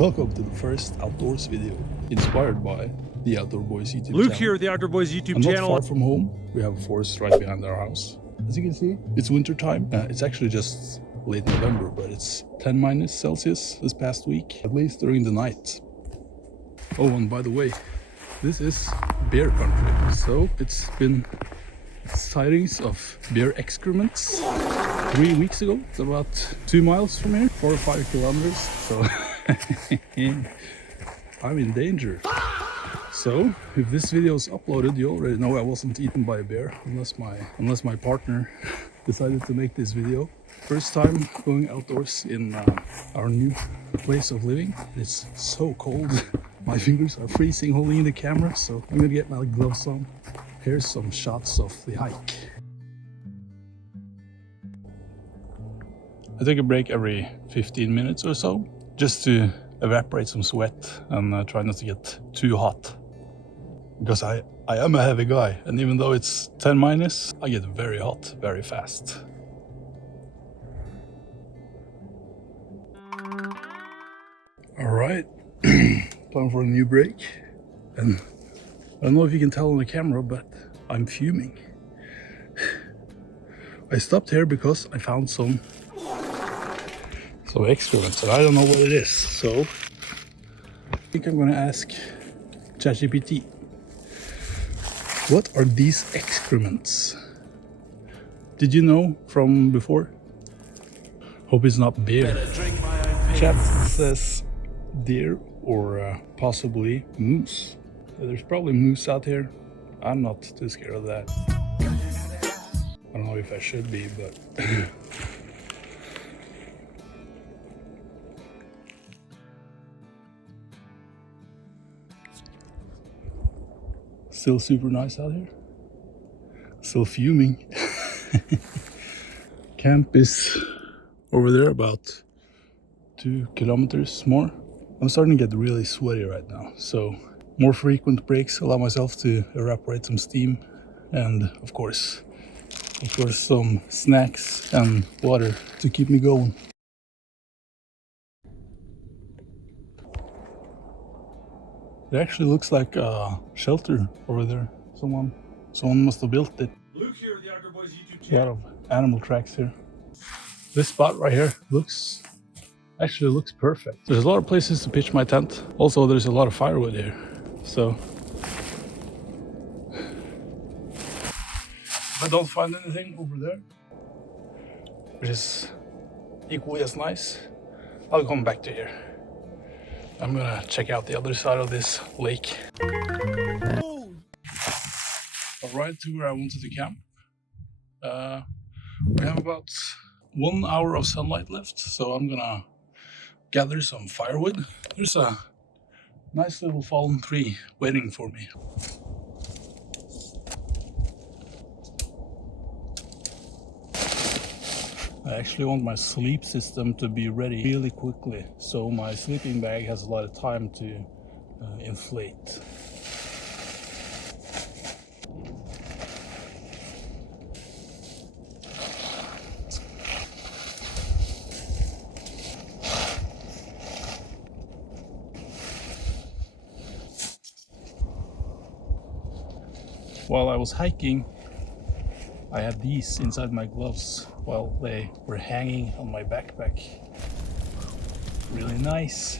Welcome to the first outdoors video, inspired by the Outdoor Boys YouTube Luke channel. here with the Outdoor Boys YouTube I'm channel. not far from home. We have a forest right behind our house. As you can see, it's winter time. It's actually just late November, but it's 10 minus Celsius this past week, at least during the night. Oh, and by the way, this is bear country. So it's been sightings of bear excrements 3 weeks ago. It's about 2 miles from here, 4 or 5 kilometers. So I'm in danger. So if this video is uploaded, you already know I wasn't eaten by a bear, unless my partner decided to make this video. First time going outdoors in our new place of living. It's so cold. My fingers are freezing holding the camera, so I'm gonna get my gloves on. Here's some shots of the hike. I take a break every 15 minutes or so, just to evaporate some sweat and try not to get too hot. Because I am a heavy guy, and even though it's 10 minus, I get very hot very fast. All right, time for a new break. And I don't know if you can tell on the camera, but I'm fuming. I stopped here because I found some excrements, and I don't know what it is. So I think I'm gonna ask ChatGPT. What are these excrements? Did you know from before? Hope it's not bear. Chat says deer or possibly moose. There's probably moose out here. I'm not too scared of that. I don't know if I should be, but still super nice out here. Still fuming. Camp is over there, about 2 kilometers more. I'm starting to get really sweaty right now, so more frequent breaks allow myself to evaporate some steam, and of course some snacks and water to keep me going. It actually looks like a shelter over there. Someone must have built it. Luke here with the Outdoor Boys YouTube A lot channel. of animal tracks here. This spot right here looks perfect. There's a lot of places to pitch my tent. Also, there's a lot of firewood here. So if I don't find anything over there, which is equally as nice, I'll come back to here. I'm gonna check out the other side of this lake. I'll ride to where I wanted to camp. We have about 1 hour of sunlight left, so I'm gonna gather some firewood. There's a nice little fallen tree waiting for me. I actually want my sleep system to be ready really quickly, so my sleeping bag has a lot of time to inflate. While I was hiking, I had these inside my gloves while they were hanging on my backpack. Really nice.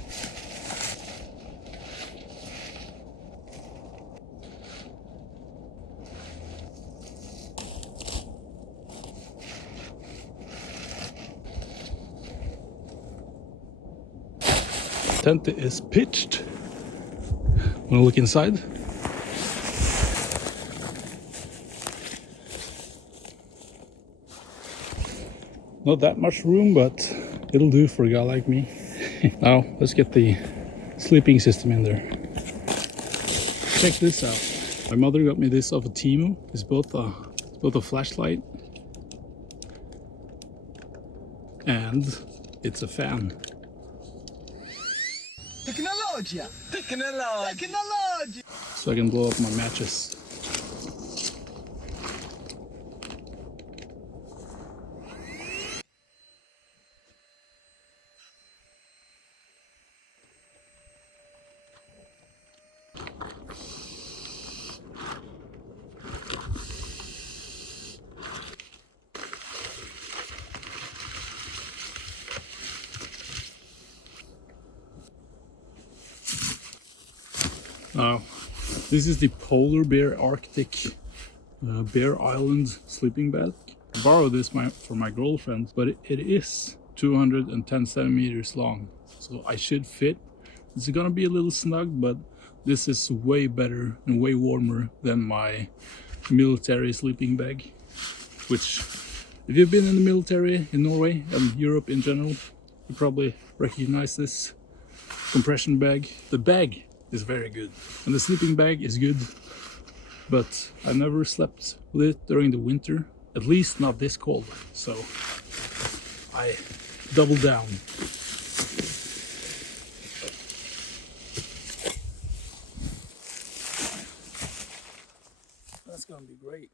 Tent is pitched. Wanna look inside? Not that much room, but it'll do for a guy like me. Now, let's get the sleeping system in there. Check this out. My mother got me this off of Temu. It's both a flashlight and it's a fan. Technology! So I can blow up my matches. Now, this is the Polar Bear Arctic Bear Island sleeping bag. I borrowed this for my girlfriend, but it is 210 centimeters long, so I should fit. It's gonna be a little snug, but this is way better and way warmer than my military sleeping bag, which, if you've been in the military in Norway and Europe in general, you probably recognize this compression bag. The bag is very good, and the sleeping bag is good, but I never slept with it during the winter, at least not this cold, so I doubled down. That's gonna be great.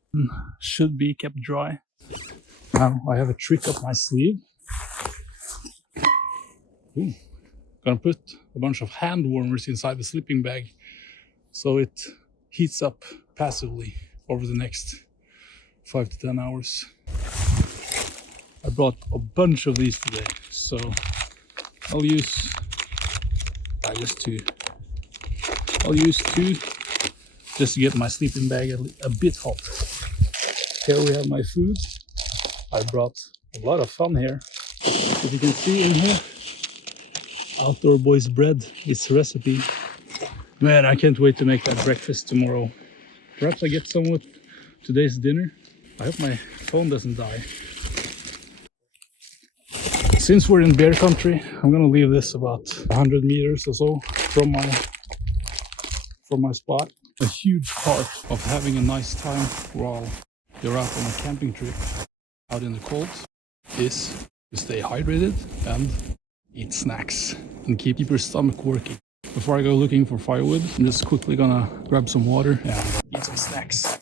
Should be kept dry. Now I have a trick up my sleeve. Ooh. Gonna put a bunch of hand warmers inside the sleeping bag so it heats up passively over the next 5 to 10 hours. I brought a bunch of these today, so I'll use two just to get my sleeping bag a bit hot. Here we have my food. I brought a lot of fun here. If you can see in here, Outdoor Boys bread is recipe. Man, I can't wait to make that breakfast tomorrow. Perhaps I get some with today's dinner. I hope my phone doesn't die. Since we're in bear country, I'm gonna leave this about 100 meters or so from my spot. A huge part of having a nice time while you're out on a camping trip out in the cold is to stay hydrated and eat snacks and keep your stomach working. Before I go looking for firewood, I'm just quickly gonna grab some water and eat some snacks.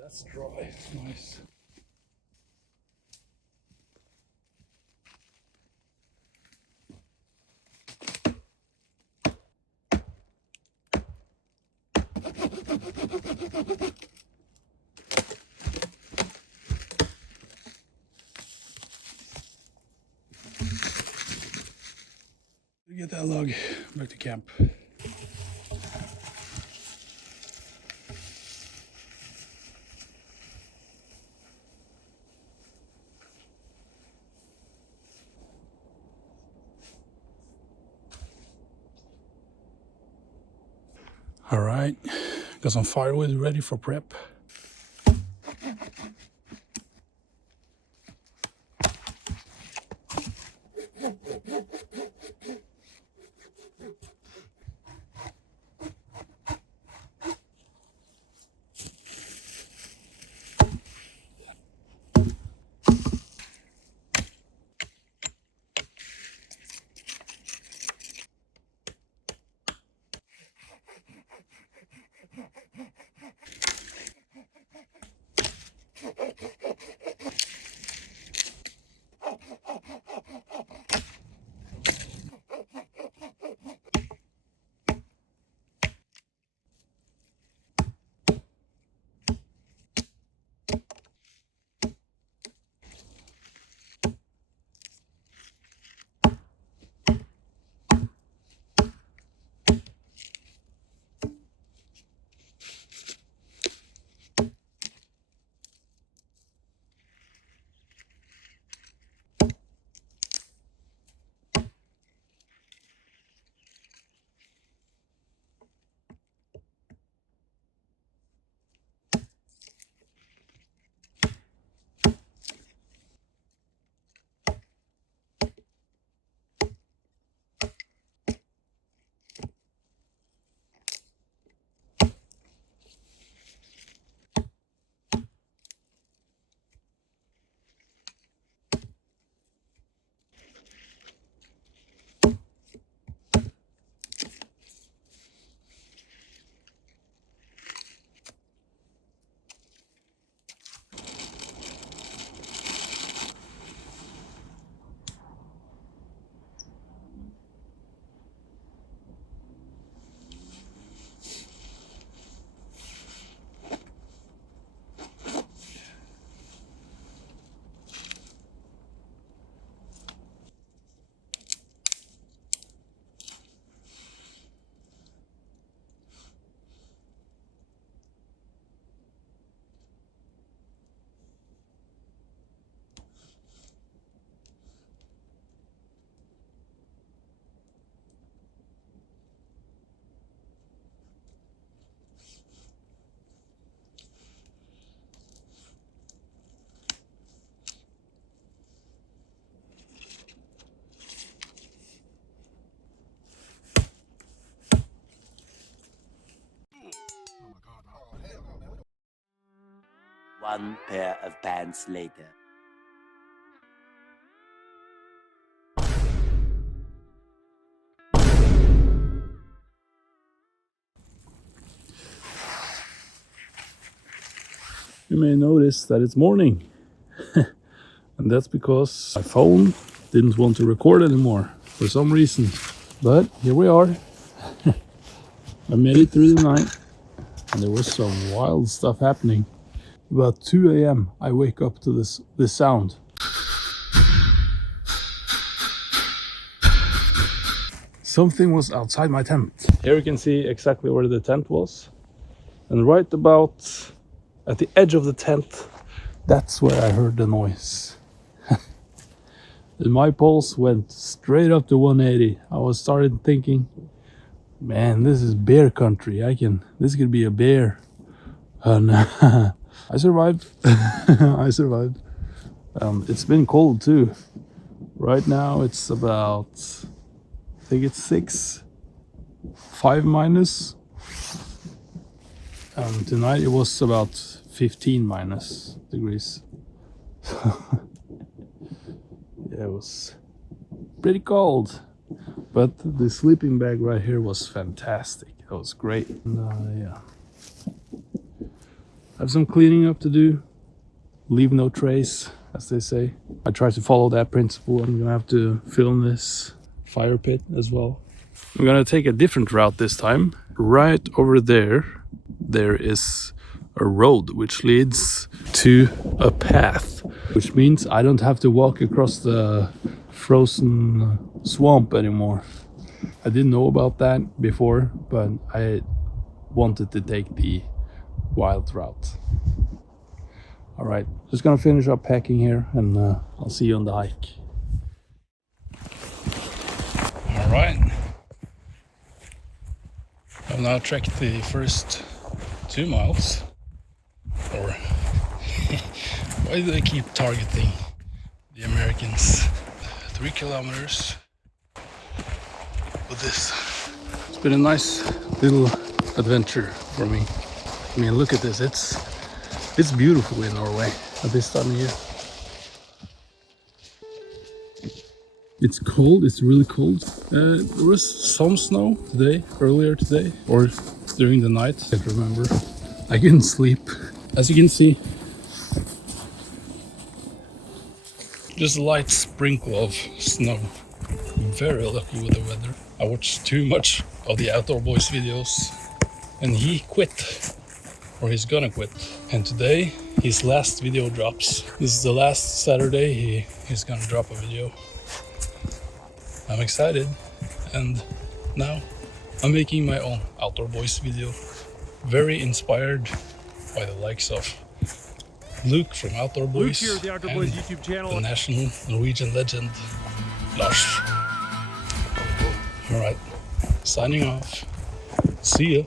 That's dry, nice. Get that log back to camp. All right, got some firewood ready for prep. One pair of pants later. You may notice that it's morning. And that's because my phone didn't want to record anymore for some reason. But here we are. I made it through the night and there was some wild stuff happening. About 2 a.m. I wake up to this sound. Something was outside my tent. Here you can see exactly where the tent was. And right about at the edge of the tent, that's where I heard the noise. And my pulse went straight up to 180. I was started thinking, man, this is bear country. This could be a bear. And I survived. I survived. It's been cold too. Right now it's about, I think it's 5 minus. Tonight it was about 15 minus degrees. Yeah, it was pretty cold. But the sleeping bag right here was fantastic. That was great. And, yeah. I have some cleaning up to do. Leave no trace, as they say. I try to follow that principle. I'm gonna have to film this fire pit as well. I'm gonna take a different route this time. Right over there, there is a road which leads to a path, which means I don't have to walk across the frozen swamp anymore. I didn't know about that before, but I wanted to take the wild route. All right, just gonna finish up packing here and I'll see you on the hike. All right, I've now trekked the first 2 miles. Or why do they keep targeting the Americans? 3 kilometers with this. It's been a nice little adventure for me. I mean, look at this. It's beautiful in Norway at this time of year. It's cold. It's really cold. There was some snow today, earlier today, or during the night. I can't remember. I couldn't sleep. As you can see, just a light sprinkle of snow. I'm very lucky with the weather. I watched too much of the Outdoor Boys videos and he quit, or he's gonna quit. And today his last video drops. This is the last Saturday he's gonna drop a video. I'm excited, and now I'm making my own Outdoor Boys video. Very inspired by the likes of Luke from Outdoor Boys, Luke here, the Outdoor Boys YouTube channel. the national Norwegian legend Lars. All right, signing off. See ya.